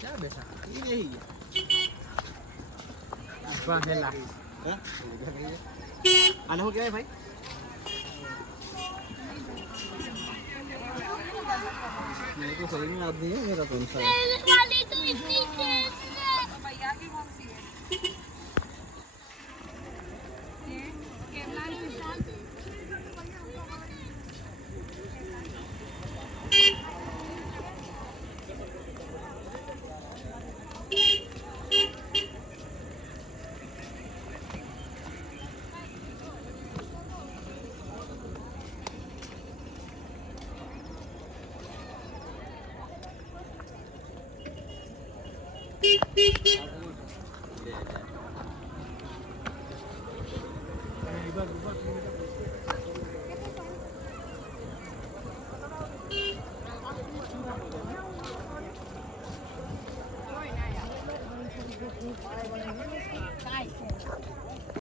क्या बेटा ये यही है आना हो गया है भाई मेरे को सही में याद नहीं है मेरा कौन सा है भैया की कौन सी है ये केरला की Thank you.